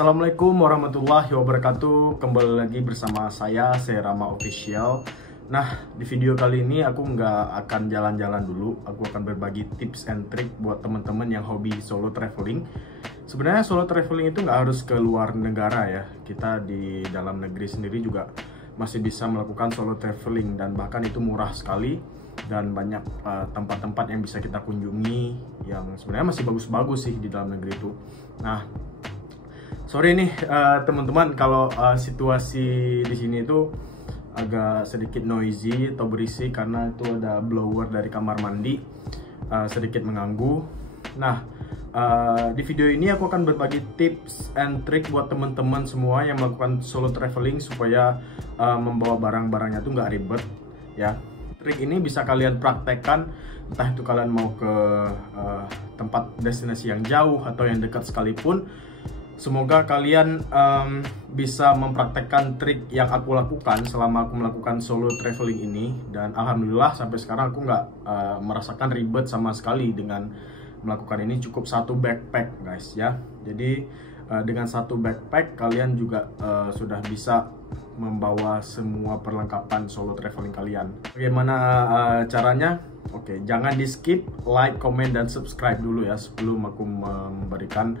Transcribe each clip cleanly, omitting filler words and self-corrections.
Assalamualaikum warahmatullahi wabarakatuh. Kembali lagi bersama saya Rama Official. Nah, di video kali ini aku nggak akan jalan-jalan dulu. Aku akan berbagi tips and trick buat teman-teman yang hobi solo traveling. Sebenarnya solo traveling itu nggak harus ke luar negara ya. Kita di dalam negeri sendiri juga masih bisa melakukan solo traveling, dan bahkan itu murah sekali. Dan banyak tempat-tempat yang bisa kita kunjungi yang sebenarnya masih bagus-bagus sih di dalam negeri itu. Nah, sorry nih teman-teman kalau situasi di sini itu agak sedikit noisy atau berisik karena itu ada blower dari kamar mandi, sedikit mengganggu. Nah, di video ini aku akan berbagi tips and trick buat teman-teman semua yang melakukan solo traveling supaya membawa barang-barangnya tuh nggak ribet ya. Trik ini bisa kalian praktekkan entah itu kalian mau ke tempat destinasi yang jauh atau yang dekat sekalipun. Semoga kalian bisa mempraktekkan trik yang aku lakukan selama aku melakukan solo traveling ini. Dan alhamdulillah sampai sekarang aku nggak merasakan ribet sama sekali dengan melakukan ini. Cukup satu backpack guys ya. Jadi dengan satu backpack kalian juga sudah bisa membawa semua perlengkapan solo traveling kalian. Bagaimana caranya? Oke, jangan di skip, like, comment, dan subscribe dulu ya sebelum aku memberikan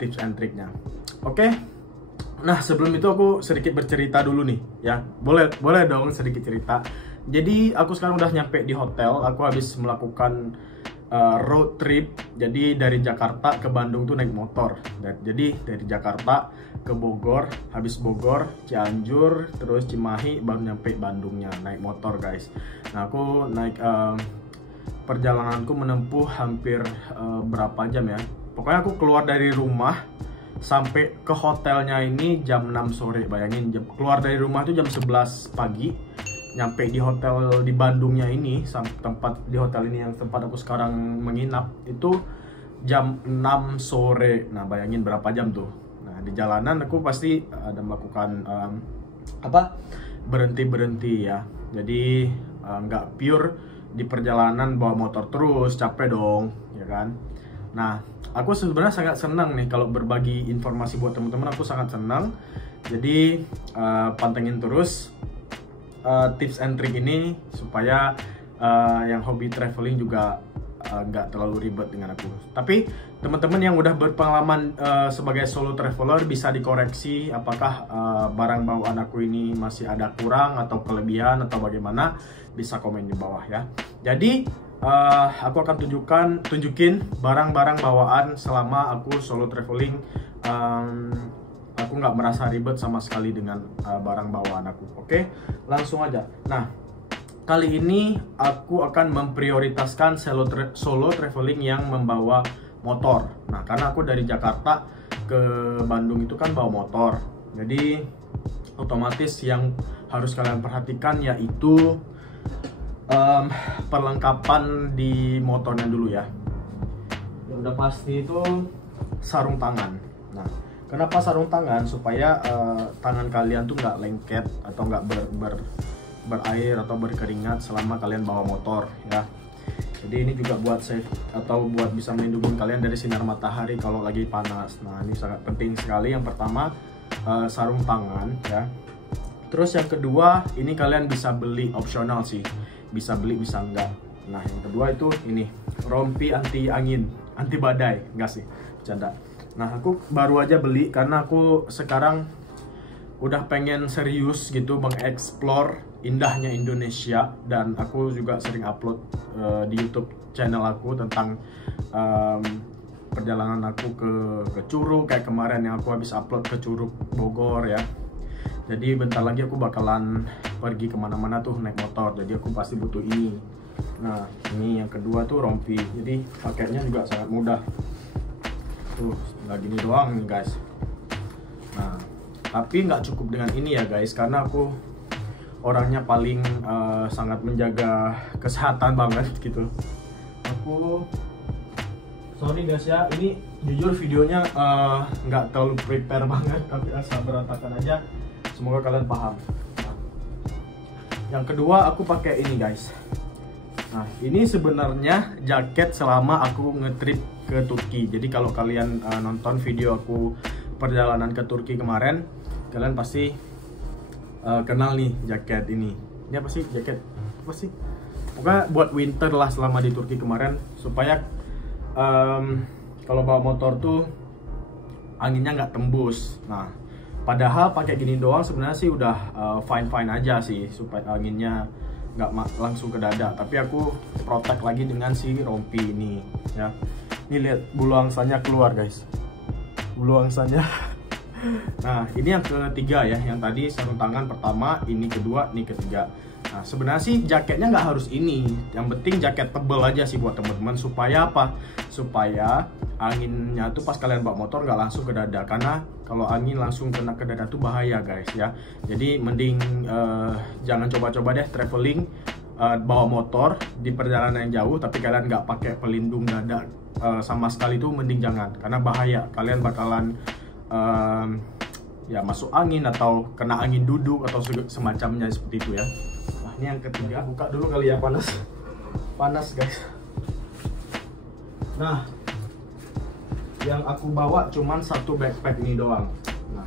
tips and triknya. Oke. Nah, sebelum itu aku sedikit bercerita dulu nih ya. Boleh dong sedikit cerita. Jadi aku sekarang udah nyampe di hotel. Aku habis melakukan road trip. Jadi dari Jakarta ke Bandung tuh naik motor. Jadi dari Jakarta ke Bogor, habis Bogor, Cianjur, terus Cimahi, baru nyampe Bandungnya naik motor guys. Nah, aku naik perjalananku menempuh hampir berapa jam ya. Pokoknya aku keluar dari rumah sampai ke hotelnya ini jam 6 sore. Bayangin, keluar dari rumah tuh jam 11 pagi. Nyampe di hotel di Bandungnya ini, tempat di hotel ini yang tempat aku sekarang menginap itu jam 6 sore. Nah, bayangin berapa jam tuh. Nah, di jalanan aku pasti ada melakukan berhenti-berhenti ya. Jadi nggak pure di perjalanan bawa motor terus, capek dong ya kan. Nah, aku sebenarnya sangat senang nih kalau berbagi informasi buat teman-teman. Aku sangat senang. Jadi pantengin terus tips and trick ini supaya yang hobi traveling juga nggak terlalu ribet dengan aku. Tapi teman-teman yang udah berpengalaman sebagai solo traveler bisa dikoreksi apakah barang bawaan aku ini masih ada kurang atau kelebihan atau bagaimana, bisa komen di bawah ya. Jadi aku akan tunjukin barang-barang bawaan selama aku solo traveling. Aku nggak merasa ribet sama sekali dengan barang bawaan aku. Oke, langsung aja. Nah, kali ini aku akan memprioritaskan solo traveling yang membawa motor. Nah, karena aku dari Jakarta ke Bandung itu kan bawa motor. Jadi otomatis yang harus kalian perhatikan yaitu perlengkapan di motornya dulu ya. Yang udah pasti itu sarung tangan. Nah, kenapa sarung tangan? Supaya tangan kalian tuh nggak lengket atau nggak berair atau berkeringat selama kalian bawa motor ya. Jadi ini juga buat safe atau buat bisa melindungi kalian dari sinar matahari kalau lagi panas. Nah, ini sangat penting sekali. Yang pertama sarung tangan ya. Terus yang kedua ini kalian bisa beli, opsional sih. Bisa beli bisa enggak. Nah, yang kedua itu ini rompi anti angin, anti badai. Enggak sih, bercanda. Nah, aku baru aja beli karena aku sekarang udah pengen serius gitu mengeksplor indahnya Indonesia. Dan aku juga sering upload di YouTube channel aku tentang perjalanan aku ke Curug. Kayak kemarin yang aku habis upload ke Curug Bogor ya. Jadi bentar lagi aku bakalan pergi kemana-mana tuh naik motor. Jadi aku pasti butuh ini. Nah, ini yang kedua tuh rompi. Jadi pakainya juga sangat mudah. Tuh, nggak gini doang nih guys. Nah, tapi nggak cukup dengan ini ya guys, karena aku orangnya paling sangat menjaga kesehatan banget gitu. Aku sorry guys ya, ini jujur videonya nggak terlalu prepare banget, tapi asal berantakan aja. Semoga kalian paham. Nah, yang kedua aku pakai ini guys. Nah, ini sebenarnya jaket selama aku ngetrip ke Turki. Jadi kalau kalian nonton video aku perjalanan ke Turki kemarin, kalian pasti kenal nih jaket ini. Ini apa sih jaket? Apa sih? Pokoknya buat winter lah selama di Turki kemarin, supaya kalau bawa motor tuh anginnya nggak tembus. Nah, padahal pakai gini doang sebenarnya sih udah fine aja sih, supaya anginnya nggak langsung ke dada. Tapi aku protect lagi dengan si rompi ini ya. Ini lihat bulu angsanya keluar guys, bulu angsanya. Nah, ini yang ketiga ya, yang tadi sarung tangan pertama, ini kedua, ini ketiga. Nah, sebenarnya sih jaketnya nggak harus ini, yang penting jaket tebel aja sih buat teman-teman. Supaya apa? Supaya anginnya tuh pas kalian bawa motor nggak langsung ke dada, karena kalau angin langsung kena ke dada tuh bahaya guys ya. Jadi mending jangan coba-coba deh traveling bawa motor di perjalanan yang jauh tapi kalian nggak pakai pelindung dada sama sekali, tuh mending jangan, karena bahaya. Kalian bakalan ya masuk angin atau kena angin duduk atau semacamnya seperti itu ya. Nah, ini yang ketiga, buka dulu kali ya, panas guys. Nah, yang aku bawa cuman satu backpack ini doang. Nah,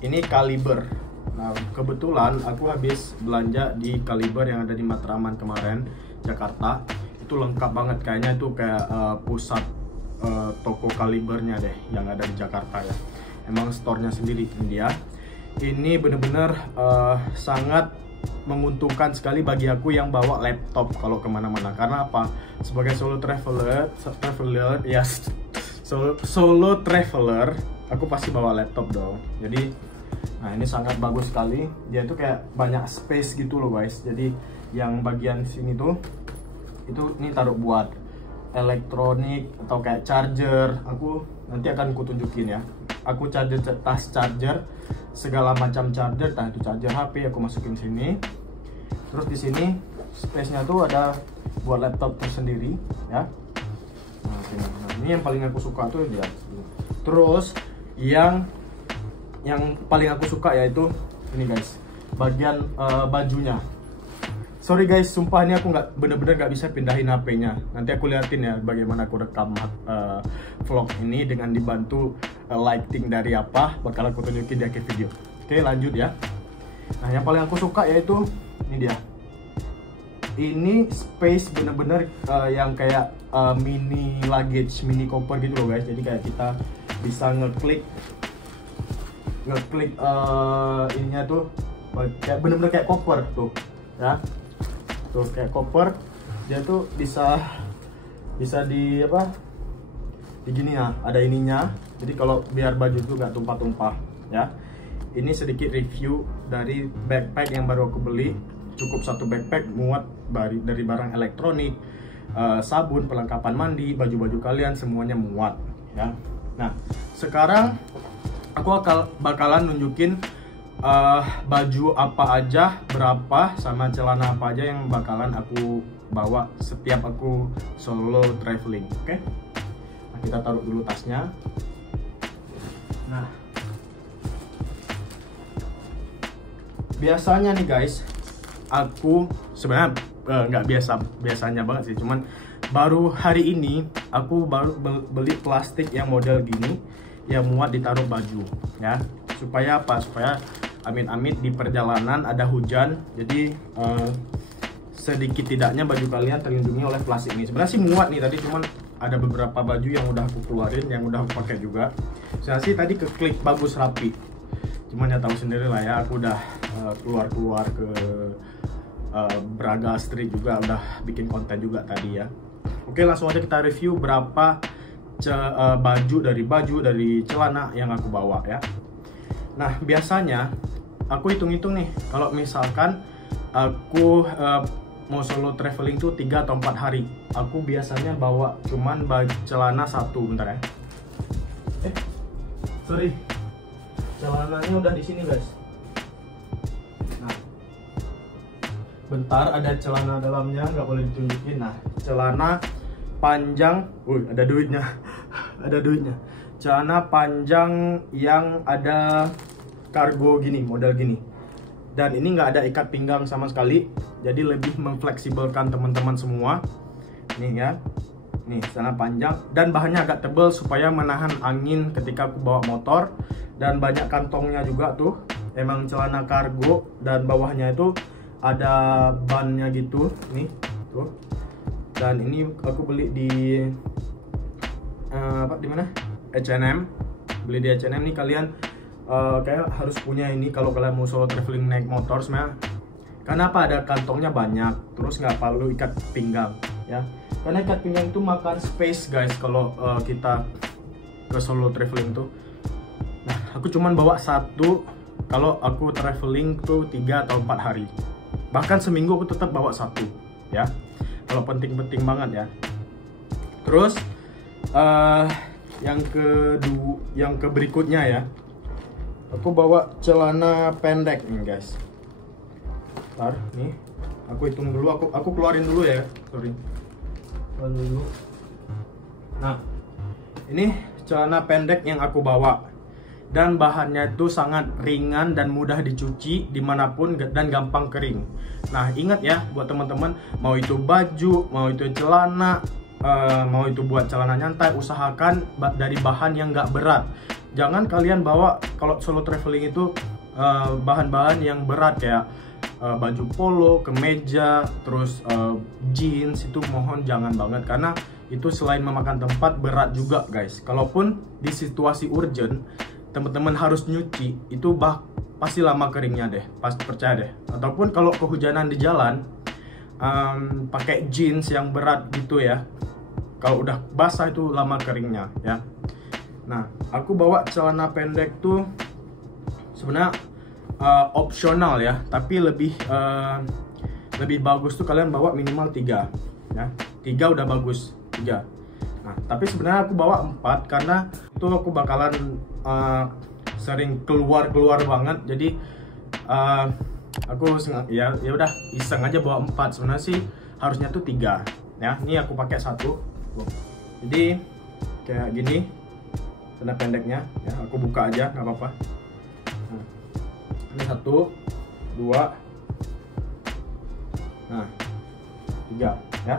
ini Kaliber. Nah, kebetulan aku habis belanja di Kaliber yang ada di Matraman kemarin, Jakarta. Itu lengkap banget, kayaknya itu kayak pusat toko Kalibernya deh yang ada di Jakarta ya. Emang store-nya sendiri ini dia. Ini bener-bener sangat menguntungkan sekali bagi aku yang bawa laptop kalau kemana-mana. Karena apa? Sebagai solo traveler ya, solo traveler, aku pasti bawa laptop dong. Jadi, nah ini sangat bagus sekali. Dia tuh kayak banyak space gitu loh guys. Jadi yang bagian sini tuh, itu ini taruh buat elektronik atau kayak charger. Aku nanti akan kutunjukin ya. Aku charger, tas charger, segala macam charger. Nah itu charger HP aku masukin sini. Terus di sini space-nya tuh ada buat laptop tersendiri ya. Nah, ini yang paling aku suka tuh dia. Terus yang paling aku suka yaitu ini guys, bagian bajunya. Sorry guys, sumpah ini aku bener-bener nggak bisa pindahin HP-nya. Nanti aku liatin ya bagaimana aku rekam vlog ini dengan dibantu lighting dari apa, bakal aku tunjukin di akhir video. Oke, lanjut ya. Nah, yang paling aku suka yaitu ini dia. Ini space bener-bener yang kayak mini luggage, mini koper gitu loh guys. Jadi kayak kita bisa ngeklik ininya tuh kayak bener-bener kayak koper tuh ya. Tuh kayak koper, dia tuh bisa di apa, di gini ya, ada ininya. Jadi kalau biar baju tuh gak tumpah-tumpah ya. Ini sedikit review dari backpack yang baru aku beli. Cukup satu backpack muat dari barang elektronik, sabun, perlengkapan mandi, baju-baju kalian semuanya muat ya. Nah, sekarang aku bakalan nunjukin baju apa aja, berapa, sama celana apa aja yang bakalan aku bawa setiap aku solo traveling. Oke? Nah, kita taruh dulu tasnya. Nah, biasanya nih guys, aku sebenarnya nggak biasanya banget sih, cuman baru hari ini aku baru beli plastik yang model gini yang muat ditaruh baju ya. Supaya apa? Supaya amit-amit di perjalanan ada hujan, jadi sedikit tidaknya baju kalian terlindungi oleh plastik ini. Sebenarnya sih muat nih tadi, cuman ada beberapa baju yang udah aku keluarin, yang udah aku pakai juga. Saya sih tadi keklik bagus rapi, cuman ya tahu sendiri lah ya, aku udah keluar ke Braga Street juga, udah bikin konten juga tadi ya. Oke, langsung aja kita review berapa baju dari celana yang aku bawa ya. Nah, biasanya aku hitung-hitung nih, kalau misalkan aku mau solo traveling tuh 3 atau 4 hari, aku biasanya bawa cuman baju celana satu. Bentar ya. Sorry, celananya udah di sini guys. Nah, bentar, ada celana dalamnya, nggak boleh ditunjukin. Nah, celana panjang, ada duitnya, ada duitnya. Celana panjang yang ada kargo gini, model gini, dan ini nggak ada ikat pinggang sama sekali, jadi lebih memfleksibelkan teman-teman semua. Nih ya, nih celana panjang dan bahannya agak tebal supaya menahan angin ketika aku bawa motor, dan banyak kantongnya juga tuh. Emang celana kargo dan bawahnya itu ada bannya gitu nih tuh. Dan ini aku beli di di mana? H&M. Beli di H&M nih. Kalian kayak harus punya ini kalau kalian mau solo traveling naik motor sebenarnya. Karena apa? Ada kantongnya banyak, terus nggak perlu ikat pinggang ya. Karena ikat pinggang itu makan space guys kalau kita ke solo traveling tuh. Nah, aku cuman bawa satu kalau aku traveling tuh 3 atau 4 hari. Bahkan seminggu aku tetap bawa satu ya. Kalau penting-penting banget ya. Terus yang ke berikutnya ya. Aku bawa celana pendek nih guys. Bentar, nih. Aku hitung dulu, aku keluarin dulu ya. Sorry. Keluarin dulu. Nah, ini celana pendek yang aku bawa. Dan bahannya itu sangat ringan dan mudah dicuci dimanapun dan gampang kering. Nah, ingat ya buat teman-teman, mau itu baju, mau itu celana, mau itu buat celana nyantai, usahakan dari bahan yang nggak berat. Jangan kalian bawa kalau solo traveling itu bahan-bahan yang berat kayak baju polo, kemeja, terus jeans, itu mohon jangan banget, karena itu selain memakan tempat berat juga guys. Kalaupun di situasi urgent teman-teman harus nyuci, itu pasti lama keringnya deh, pasti percaya deh. Ataupun kalau kehujanan di jalan, pakai jeans yang berat gitu ya, kalau udah basah itu lama keringnya ya. Nah, aku bawa celana pendek tuh sebenarnya opsional ya, tapi lebih bagus tuh kalian bawa minimal 3 ya. 3 udah bagus, 3. Nah, tapi sebenarnya aku bawa 4 karena itu aku bakalan sering keluar banget. Jadi aku ya udah iseng aja bawa 4. Sebenarnya sih harusnya tuh 3 ya. Ini aku pakai 1. Jadi kayak gini celana pendeknya ya, aku buka aja nggak apa-apa. Nah, ini 1, 2, nah 3 ya.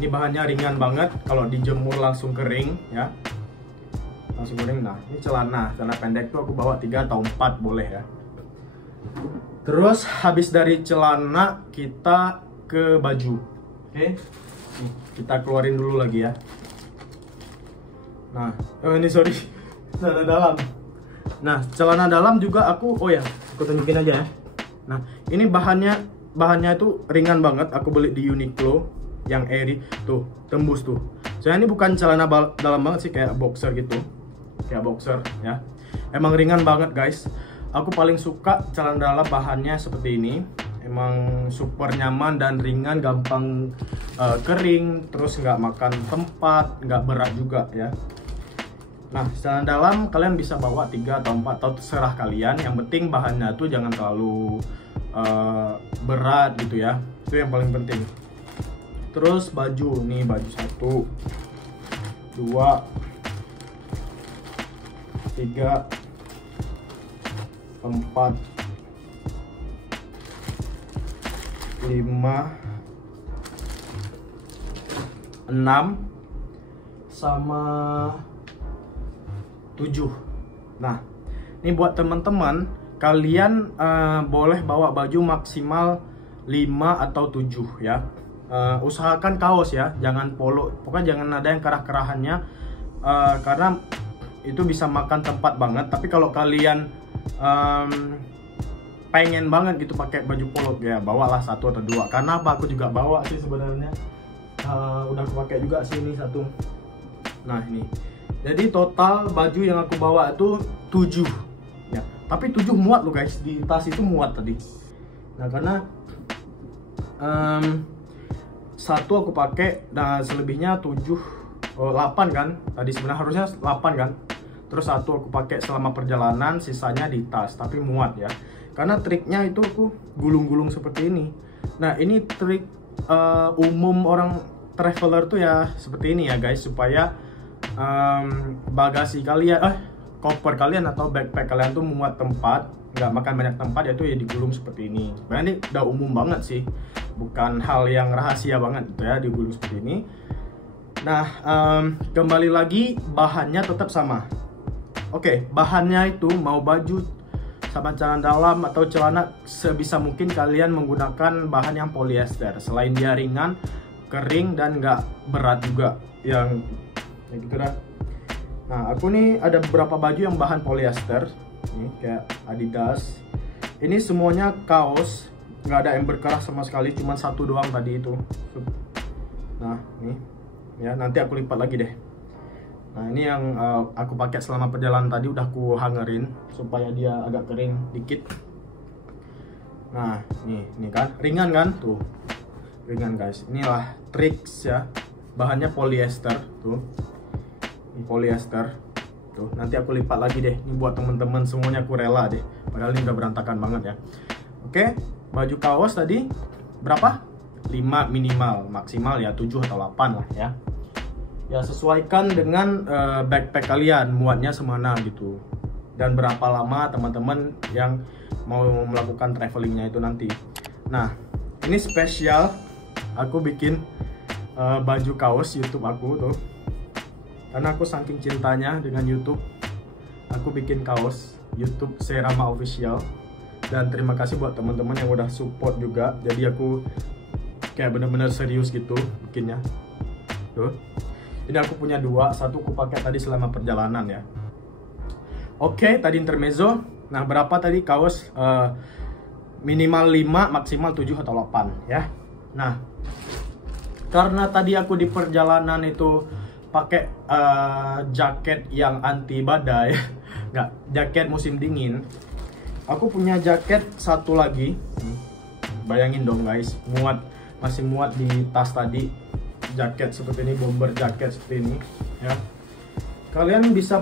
Ini bahannya ringan banget, kalau dijemur langsung kering ya, langsung kering. Nah, ini celana pendek tuh aku bawa 3 atau 4 boleh ya. Terus habis dari celana kita ke baju. Oke, kita keluarin dulu lagi ya. Nah, ini sorry, celana dalam. Nah, celana dalam juga aku tunjukin aja ya. Nah, ini bahannya itu ringan banget. Aku beli di Uniqlo yang airy tuh, tembus tuh. Soalnya ini bukan celana dalam banget sih, kayak boxer gitu, kayak boxer ya. Emang ringan banget guys. Aku paling suka celana dalam bahannya seperti ini. Emang super nyaman dan ringan, gampang kering, terus nggak makan tempat, nggak berat juga ya. Nah, celana dalam kalian bisa bawa 3 atau 4 atau terserah kalian. Yang penting bahannya tuh jangan terlalu berat gitu ya. Itu yang paling penting. Terus baju, nih baju 1, 2, 3, 4, 5, 6, sama 7. Nah, ini buat teman-teman, kalian boleh bawa baju maksimal 5 atau 7 ya. Usahakan kaos ya, jangan polo, pokoknya jangan ada yang kerah-kerahannya, karena itu bisa makan tempat banget. Tapi kalau kalian pengen banget gitu pakai baju polo ya, bawalah 1 atau 2. Karena apa, aku juga bawa sih sebenarnya, udah aku pakai juga sih ini 1. Nah, ini jadi total baju yang aku bawa itu 7 ya. Tapi 7 muat loh guys, di tas itu muat tadi. Nah, karena 1 aku pakai, dan selebihnya 8 kan. Tadi sebenarnya harusnya 8 kan. Terus 1 aku pakai selama perjalanan, sisanya di tas, tapi muat ya. Karena triknya itu aku gulung-gulung seperti ini. Nah, ini trik umum orang traveler tuh ya seperti ini ya guys, supaya bagasi kalian, koper kalian atau backpack kalian tuh muat tempat, nggak makan banyak tempat, yaitu ya digulung seperti ini. Sebenarnya ini udah umum banget sih, bukan hal yang rahasia banget gitu ya, digulung seperti ini. Nah, kembali lagi bahannya tetap sama. Oke, bahannya itu mau baju sama celana dalam atau celana, sebisa mungkin kalian menggunakan bahan yang polyester. Selain dia ringan, kering, dan nggak berat juga, yang kayak gitu dah. Nah, aku nih ada beberapa baju yang bahan polyester, nih kayak Adidas. Ini semuanya kaos, nggak ada yang berkerah sama sekali, cuma satu doang tadi itu. Nah, nih ya, nanti aku lipat lagi deh. Nah, ini yang aku pakai selama perjalanan tadi, udah aku hangerin supaya dia agak kering dikit. Nah, nih kan ringan kan, tuh ringan guys. Inilah Trix ya, bahannya polyester tuh, ini polyester tuh. Nanti aku lipat lagi deh, ini buat temen-temen semuanya aku rela deh, padahal ini udah berantakan banget ya. Oke, baju kaos tadi berapa? 5 minimal, maksimal ya 7 atau 8 lah ya. Ya sesuaikan dengan backpack kalian, muatnya semana gitu, dan berapa lama teman-teman yang mau melakukan travelingnya itu nanti. Nah, ini spesial, aku bikin baju kaos YouTube aku tuh, karena aku saking cintanya dengan YouTube, aku bikin kaos YouTube Serama Official. Dan terima kasih buat teman-teman yang udah support juga, jadi aku kayak bener-bener serius gitu bikinnya tuh. Ini aku punya dua, satu aku pakai tadi selama perjalanan ya. Oke, tadi intermezzo. Nah, berapa tadi kaos? Minimal 5, maksimal 7 atau 8 ya. Nah, karena tadi aku di perjalanan itu pakai jaket yang anti badai, nggak, jaket musim dingin. Aku punya jaket satu lagi. Bayangin dong guys, masih muat di tas tadi. Jaket seperti ini, bomber jaket seperti ini ya. Kalian bisa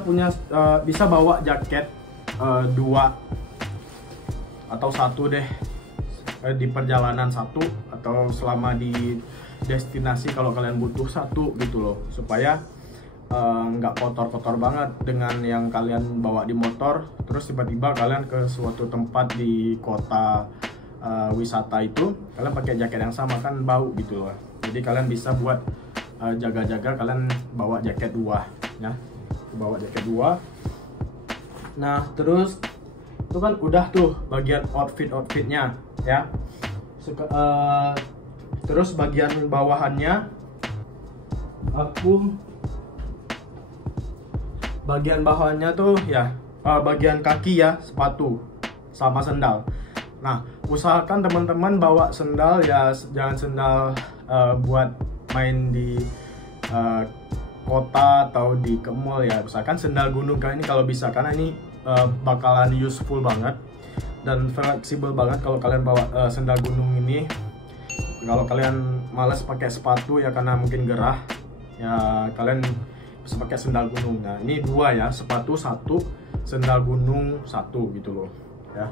bawa jaket 2 atau 1 deh di perjalanan, 1 atau selama di destinasi kalau kalian butuh 1 gitu loh, supaya nggak kotor-kotor banget dengan yang kalian bawa di motor. Terus tiba-tiba kalian ke suatu tempat di kota wisata itu, kalian pakai jaket yang sama kan bau gitu loh. Jadi kalian bisa buat jaga-jaga, kalian bawa jaket 2 ya, bawa jaket 2. Nah, terus itu kan udah tuh bagian outfitnya ya. Terus bagian bawahannya, bagian bawahnya tuh ya, bagian kaki ya, sepatu sama sendal. Nah, usahakan teman-teman bawa sendal ya, jangan sendal buat main di kota atau di ke mall ya. Usahakan sendal gunung kali ini kalau bisa, karena ini bakalan useful banget dan fleksibel banget kalau kalian bawa sendal gunung ini. Kalau kalian males pakai sepatu ya karena mungkin gerah ya, kalian bisa pakai sendal gunung. Nah, ini 2 ya, sepatu 1, sendal gunung 1 gitu loh ya.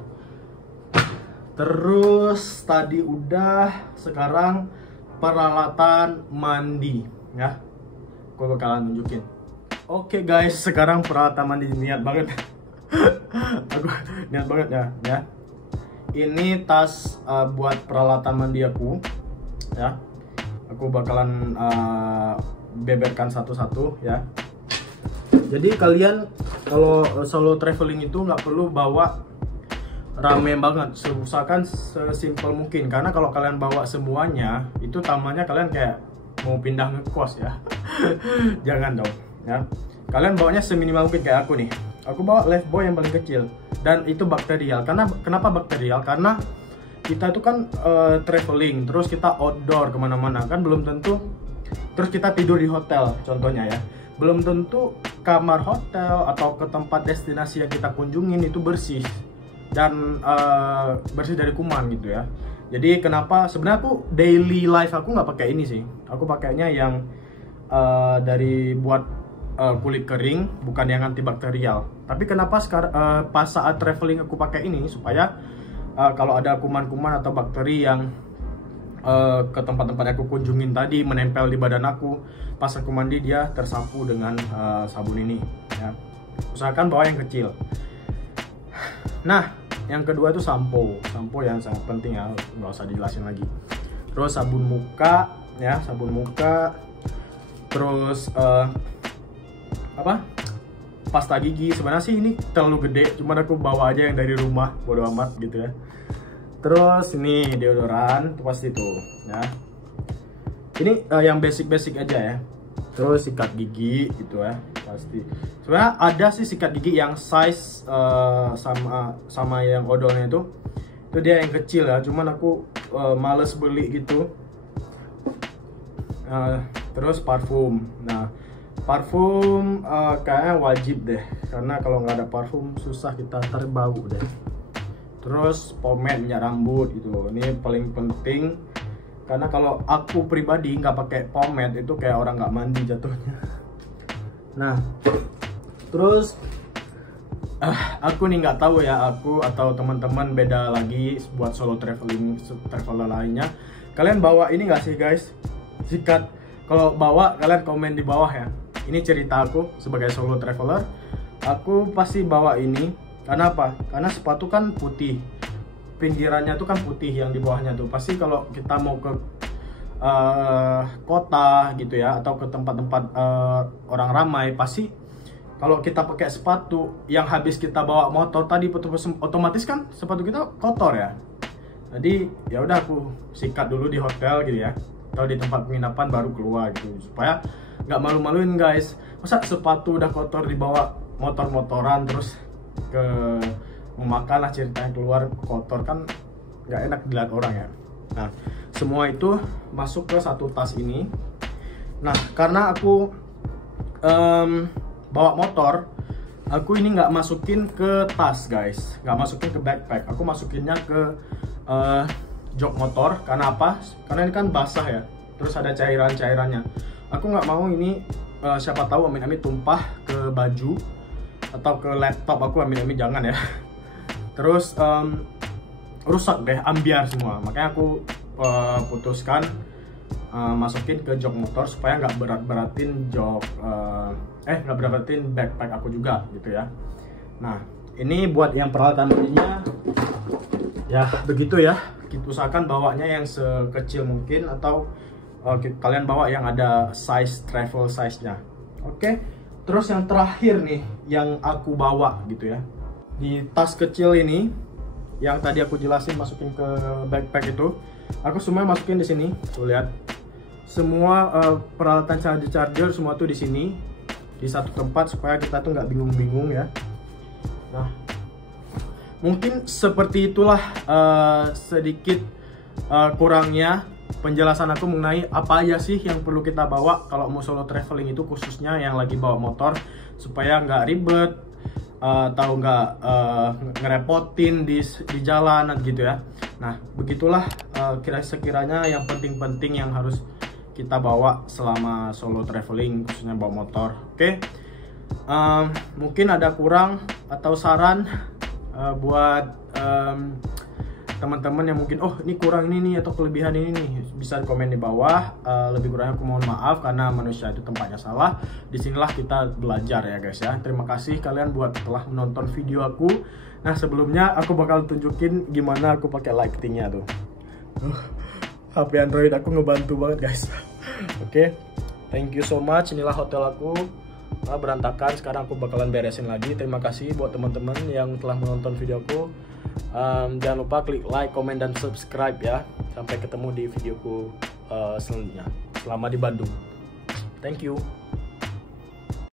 Terus tadi udah, sekarang peralatan mandi ya, gue bakalan nunjukin. Oke guys, sekarang peralatan mandi, niat banget aku niat banget ya. Ini tas buat peralatan mandi aku ya, aku bakalan beberkan satu-satu ya. Jadi kalian kalau solo traveling itu nggak perlu bawa rame banget, usahakan sesimpel mungkin, karena kalau kalian bawa semuanya itu tamanya kalian kayak mau pindah ngekos ya. Jangan dong ya, kalian bawanya seminimal mungkin. Kayak aku nih, aku bawa Lifebuoy yang paling kecil, dan itu bakterial. Kenapa bakterial? Karena kita itu kan traveling, terus kita outdoor kemana-mana kan, belum tentu, terus kita tidur di hotel contohnya ya, belum tentu kamar hotel atau ke tempat destinasi yang kita kunjungin itu bersih dan bersih dari kuman gitu ya. Jadi kenapa sebenarnya aku daily life aku nggak pakai ini sih, aku pakainya yang dari buat kulit kering, bukan yang antibakterial. Tapi kenapa pas saat traveling aku pakai ini, supaya kalau ada kuman-kuman atau bakteri yang ke tempat-tempat yang aku kunjungin tadi menempel di badan aku, pas aku mandi dia tersapu dengan sabun ini ya. Usahakan bawa yang kecil. Nah, yang kedua itu sampo yang sangat penting ya, nggak usah dijelasin lagi. Terus sabun muka ya, sabun muka. Terus pasta gigi. Sebenarnya sih ini terlalu gede, cuman aku bawa aja yang dari rumah, bodo amat gitu ya. Terus ini deodoran, pasti tuh ya. Ini yang basic aja ya. Terus sikat gigi gitu ya, pasti. Sebenarnya ada sih sikat gigi yang size sama yang odolnya itu dia yang kecil ya, cuman aku males beli gitu. Terus parfum. Nah, parfum kayaknya wajib deh, karena kalau nggak ada parfum susah kita ntar bau deh. Terus pomade minyak rambut itu, ini paling penting, karena kalau aku pribadi nggak pakai pomade itu kayak orang nggak mandi jatuhnya. Nah, terus aku nih nggak tahu ya, aku atau teman-teman beda lagi buat solo traveler lainnya. Kalian bawa ini nggak sih guys, sikat? Kalau bawa kalian komen di bawah ya. Ini cerita aku sebagai solo traveler, aku pasti bawa ini. Karena apa? Karena sepatu kan putih, pinggirannya tuh kan putih, yang di bawahnya tuh pasti kalau kita mau ke kota gitu ya, atau ke tempat-tempat orang ramai, pasti kalau kita pakai sepatu yang habis kita bawa motor tadi, otomatis kan sepatu kita kotor ya. Jadi ya udah aku sikat dulu di hotel gitu ya, atau di tempat penginapan baru keluar gitu, supaya nggak malu-maluin guys. Masa sepatu udah kotor dibawa motor-motoran terus ke memakan lah, ceritanya keluar kotor kan nggak enak dilihat orang ya. Nah, semua itu masuk ke satu tas ini. Nah, karena aku bawa motor, aku ini nggak masukin ke tas guys, nggak masukin ke backpack, aku masukinnya ke jok motor. Karena apa? Karena ini kan basah ya, terus ada cairannya. Aku nggak mau ini siapa tahu amit-amit tumpah ke baju atau ke laptop aku, amit-amit jangan ya. Terus rusak deh, ambiar semua. Makanya aku putuskan masukin ke jok motor supaya nggak berat-beratin nggak berat-beratin backpack aku juga gitu ya. Nah, ini buat yang peralatan belinya ya begitu ya. Kita usahakan bawanya yang sekecil mungkin, atau kalian bawa yang ada travel size-nya. Oke. Terus yang terakhir nih yang aku bawa gitu ya, di tas kecil ini yang tadi aku jelasin masukin ke backpack itu, aku semua masukin di sini. Tuh lihat, semua peralatan charger semua tuh di sini, di satu tempat, supaya kita tuh nggak bingung-bingung ya. Nah, mungkin seperti itulah sedikit kurangnya penjelasan aku mengenai apa aja sih yang perlu kita bawa kalau mau solo traveling itu, khususnya yang lagi bawa motor, supaya nggak ribet atau nggak ngerepotin di jalan gitu ya. Nah, begitulah sekiranya yang penting-penting yang harus kita bawa selama solo traveling, khususnya bawa motor. Oke. Mungkin ada kurang atau saran buat teman-teman yang mungkin ini kurang ini nih atau kelebihan ini nih, bisa komen di bawah. Lebih kurangnya aku mohon maaf, karena manusia itu tempatnya salah. Disinilah kita belajar ya guys ya. Terima kasih kalian buat telah menonton video aku. Nah, sebelumnya aku bakal tunjukin gimana aku pakai lightingnya tuh. HP Android aku ngebantu banget guys. Oke. Thank you so much. Inilah hotel aku. Berantakan, sekarang aku bakalan beresin lagi. Terima kasih buat teman-teman yang telah menonton videoku. Jangan lupa klik like, komen, dan subscribe ya. Sampai ketemu di videoku selanjutnya. Selamat di Bandung. Thank you.